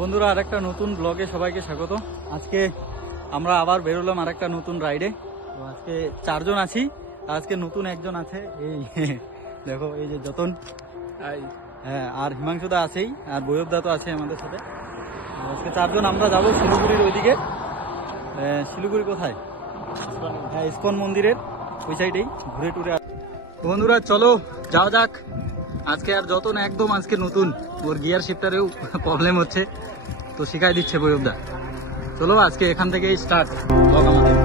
বন্ধুরা আরেকটা নতুন ব্লগে সবাইকে স্বাগত। আজকে আমরা আবার বেরোলাম আরেকটা নতুন রাইডে। তো আজকে 4 জন আছি, আজকে নতুন একজন আছে, এই দেখো এই যে যতন, হ্যাঁ, আর হিমাংশুদা আছেই, আর বৈভবদা তো আছে আমাদের সাথে। আজকে 4 জন আমরা যাবো শিলিগুড়ির ওইদিকে। শিলিগুড়ি কোথায়? হ্যাঁ, ইসকন মন্দিরের ওই সাইডেই ঘুরে টুরে। বন্ধুরা চলো যাওয়া যাক। আজকে আর যতন একদম আজকে নতুন, ওর গিয়ার শিফটারেও প্রবলেম হচ্ছে, তো শিখাই দিচ্ছে বৈভবদা। চলো আজকে এখান থেকেই স্টার্ট ব্লগ আমাদের।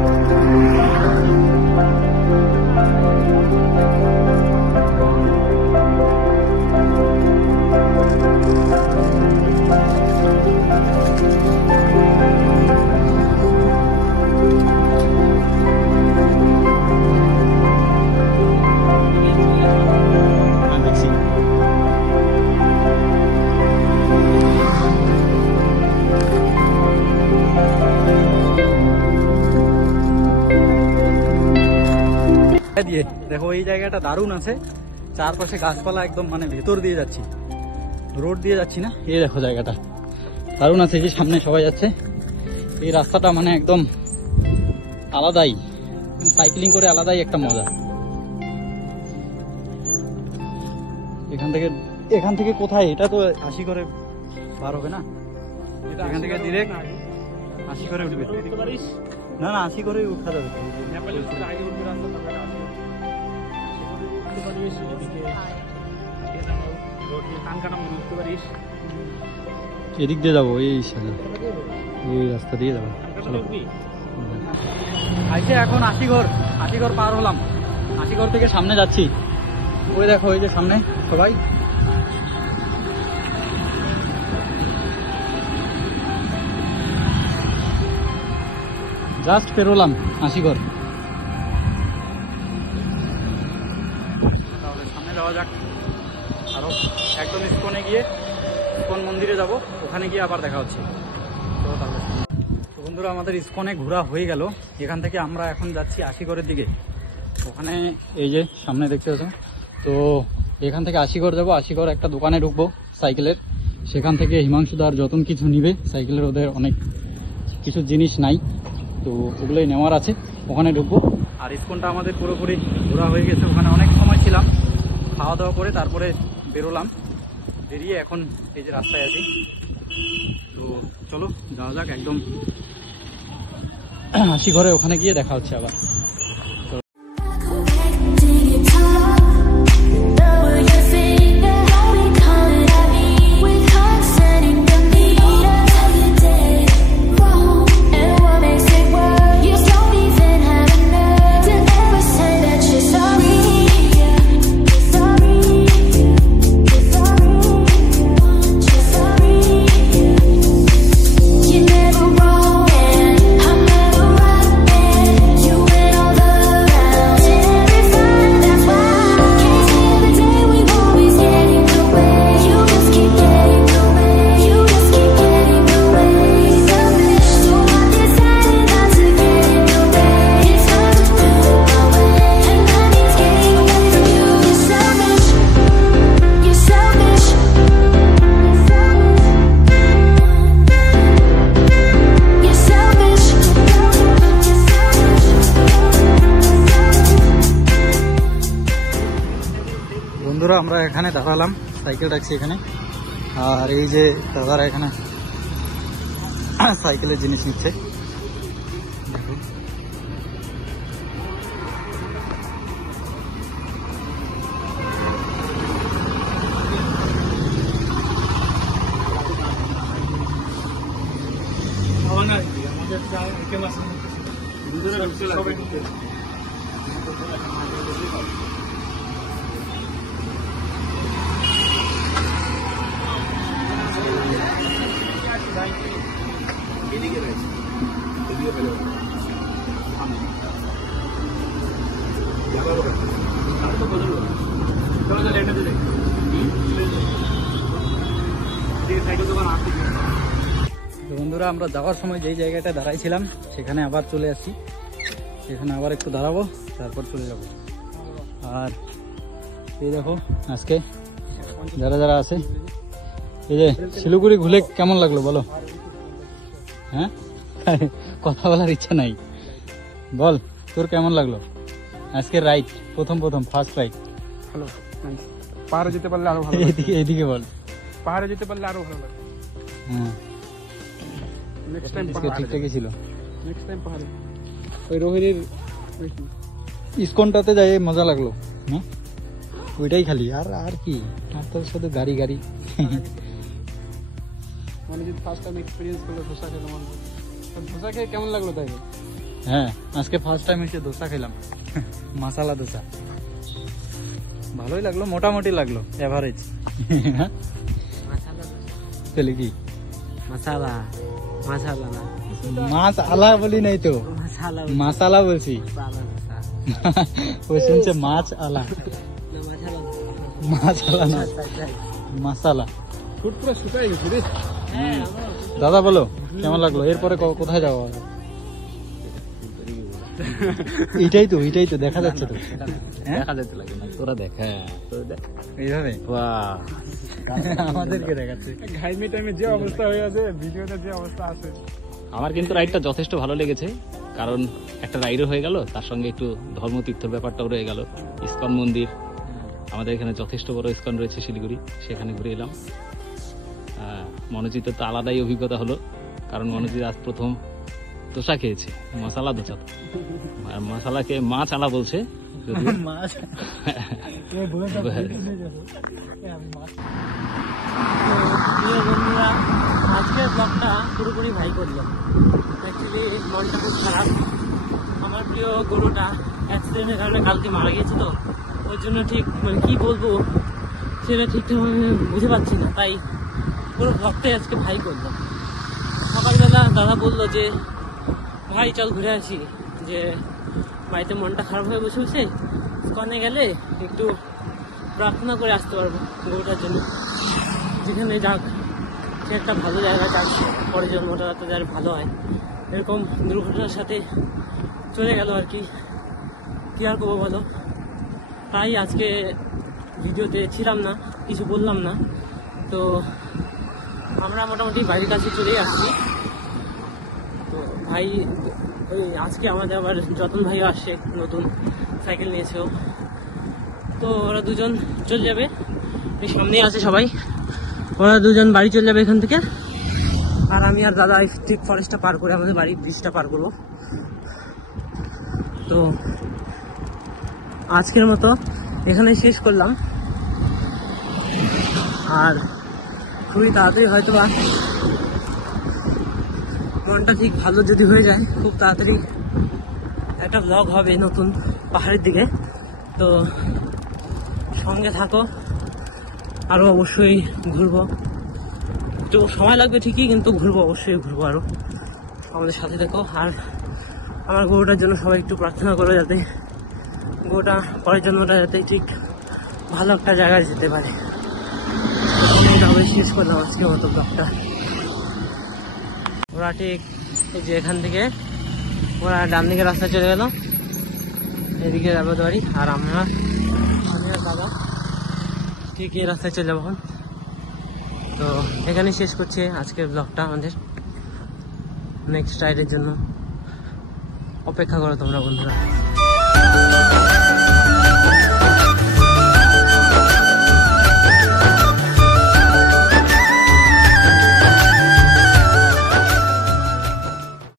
দিয়ে দেখো এই জায়গাটা দারুণ আছে, চারপাশে গাছপালা, একদম মানে ভেতর দিয়ে যাচ্ছি, রোড দিয়ে যাচ্ছি না। এই দেখো জায়গাটা দারুণ আছে, যে সামনে সবাই যাচ্ছে। এই রাস্তাটা মানে একদম আলাদাই, সাইক্লিং করে আলাদাই একটা মজা। এখান থেকে কোথায়? এটা তো 80 করে পার হবে না, এখান থেকে ডিরেক্ট 80 করে উঠবে। না না, 80 করেই উঠা যাবে। এদিক দিয়ে যাবো, এই রাস্তা দিয়ে যাবো। আইসে এখন 80 ঘর পার হলাম। 80 ঘর থেকে সামনে যাচ্ছি। ওই দেখো ওই যে সামনে সবাই। জাস্ট পেরোলাম 80 ঘর। তাহলে সামনে যাওয়া যাক, আরো একদম ইসকনে গিয়ে ইসকন মন্দিরে যাব, ওখানে গিয়ে আবার দেখা হচ্ছে। তো তাহলে বন্ধুরা আমাদের ইসকনে ঘোরা হয়ে গেল। এখান থেকে আমরা এখন যাচ্ছি 80 ঘরের দিকে। ওখানে এই যে সামনে দেখতে পাচ্ছ, তো এখান থেকে 80 ঘর যাবো। 80 ঘর একটা দোকানে ঢুকবো সাইকেলের, সেখান থেকে হিমাংশুদা আর যতন কিছু নিবে সাইকেলের, ওদের অনেক কিছু জিনিস নাই, তো ওগুলোই নেওয়ার আছে। ওখানে ঢুকবো। আর ইসকনটা আমাদের পুরোপুরি ঘোরা হয়ে গেছে, ওখানে অনেক সময় ছিলাম, খাওয়া দাওয়া করে তারপরে বেরোলাম। বেরিয়ে এখন এই যে রাস্তায় আছি। তো চলো যাওয়া যাক একদম 80 ঘরে, ওখানে গিয়ে দেখা হচ্ছে আবার। বন্ধুরা আমরা এখানে দাঁড়ালাম, সাইকেল রাখছি এখানে, আর এই যে দাদারা এখানে সাইকেলের জিনিস নিচ্ছে। বন্ধুরা আমরা যাওয়ার সময় যেই জায়গাটা দাঁড়াইছিলাম সেখানে আবার চলে আসছি, সেখানে আবার একটু দাঁড়াবো, তারপর চলে যাব। আর এই দেখো আজকে যারা যারা আছে এই যে শিলিগুড়ি ঘুরে কেমন লাগলো বলো? হ্যাঁ, কথা বলার ইচ্ছা নাই, বল তোর কেমন লাগলো আজকে রাইড? প্রথম ফার্স্ট রাইড। ভালো, পাহাড়ে যেতে পারলে আরো ভালো। এইদিকে বল। পাহাড়ে যেতে পারলে আরো ভালো লাগে। হ্যাঁ, নেক্সট টাইম ঠিকঠাকই ছিল। নেক্সট টাইম পাহাড়ে ওই রোহিণীর ইসকনটাতে যাই মজা লাগলো। হ্যাঁ, ওইটাই খালি, আর কি, আর তো শুধু গাড়ি মানে যদি ফার্স্ট টাইম এক্সপিরিয়েন্স করলো ধোসা খেলাম, ধোসা খেয়ে কেমন লাগলো তাই? হ্যাঁ, আজকে ফার্স্ট টাইম এসে ধোসা খেলাম, মশালা ধোসা। ভালোই লাগলো, মোটামুটি লাগলো, এভারেজ। চলে কি মশালা মশালা না, মাছ আলা বলি নাই তো, মশালা বলছি। ও শুনছে মাছ আলা, মাছ আলা না, মশালা। ফুট পুরো শুকাই গেছে রে। দাদা বলো কেমন লাগলো? এরপরে কোথায় যাবো? এইটাই তো দেখা যাচ্ছে তো, দেখা যেতে লাগে না, তোরা দেখ। হ্যাঁ, এইভাবে বাহ, আমাদেরকে দেখাচ্ছে। ঘাইমি টাইমে যে অবস্থা হয়ে আছে, ভিডিওতে যে অবস্থা আছে। আমার কিন্তু রাইডটা যথেষ্ট ভালো লেগেছে, কারণ একটা রাইডও হয়ে গেল, তার সঙ্গে একটু ধর্মতীর্থের ব্যাপারটাও রয়ে গেল। ইসকন মন্দির, আমাদের এখানে যথেষ্ট বড় ইসকন রয়েছে শিলিগুড়ি, সেখানে ঘুরে এলাম। মনোজিতের তো আলাদাই অভিজ্ঞতা হলো, কারণ মনোজিৎ আজ প্রথম দোসা খেয়েছে, মশালা দোসা। আর মশালাকে মাছ আলা বলছে। বন্ধুরা, আজকের ব্লগটা পুরোপুরি ভাই করলাম। অ্যাকচুয়ালি মনটা খুব খারাপ, আমার প্রিয় গরুটা অ্যাক্সিডেন্টের কারণে কালকে মারা গেছে, তো ওই জন্য ঠিক মানে কি বলবো সেটা ঠিকঠাক বুঝে পাচ্ছি না, তাই পুরো ব্লগটাই আজকে ভাই করলাম। সকালবেলা দাদা বললো যে ভাই চল ঘুরে আসি, যে বাড়িতে মনটা খারাপ হয়ে বসে বসে ইসকনে গেলে একটু প্রার্থনা করে আসতে পারবো গরুটার জন্য, যেখানে যাক সে একটা ভালো জায়গা, যাক পরে জন্মটা তো যার ভালো হয়। এরকম দুর্ঘটনার সাথে চলে গেল আর কি আর করবো বলো। তাই আজকে ভিডিওতে ছিলাম না, কিছু বললাম না। তো আমরা মোটামুটি বাড়ির কাছে চলেই আসছি। তো ভাই ওই আজকে আমাদের আবার যতন ভাইও আসছে, নতুন সাইকেল নিয়েছেও, তো ওরা দুজন চলে যাবে, এই সামনেই আছে সবাই, ওরা দুজন বাড়ি চলে যাবে এখান থেকে। আর আমি আর দাদা ঠিক ফরেস্টটা পার করে আমাদের বাড়ির ব্রিজটা পার করবো। তো আজকের মতো এখানে শেষ করলাম, আর খুবই তাড়াতাড়ি হয়তো বা মনটা ঠিক ভালো যদি হয়ে যায়, খুব তাড়াতাড়ি একটা ব্লগ হবে নতুন পাহাড়ের দিকে। তো সঙ্গে থাকো, আরো অবশ্যই ঘুরবো, একটু সময় লাগবে ঠিকই, কিন্তু ঘুরবো, অবশ্যই ঘুরবো, আরো আমাদের সাথে দেখো। আর আমার গরুটার জন্য সবাই একটু প্রার্থনা করো, যাতে গরুটা পরের জন্মটা যাতে ঠিক ভালো একটা জায়গায় যেতে পারে। শেষ করলাম আজকের মতো ব্লগটা। ওরা ঠিক এই যে এখান থেকে ওরা ডান দিকে রাস্তা চলে গেল, এদিকে যাবো বাড়ি, আর আমি আর দাদা ঠিক এই রাস্তায় চলে যাবো এখন। তো এখানে শেষ করছে আজকের ব্লগটা আমাদের। নেক্সট রাইডের জন্য অপেক্ষা করো তোমরা বন্ধুরা।